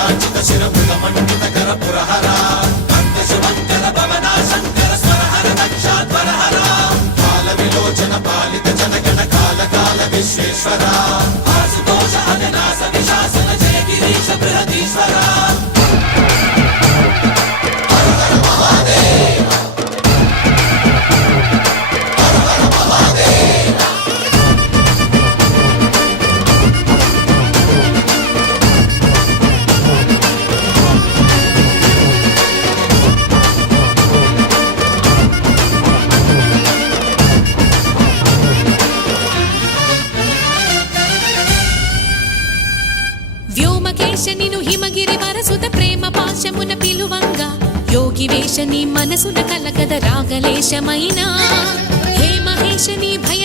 కాంచిత శిరముల మండిత కర పురహర కంద శుభంకర భవనా శంకర స్వరహర దక్షాధ్వరహర కాల విలోచన పాలిత జనగణ కాల కాల విశ్వేశ్వర ఆశుతోష అవినాశ విశాసన జయ గిరీశ బృహదీశ్వర వ్యోమకేశనిను హిమగిరి వరసుత ప్రేమ పాశమున పిలువంగా యోగి వేషని మనసున కలకద రాగలేశమైనా హే మహేశని భయ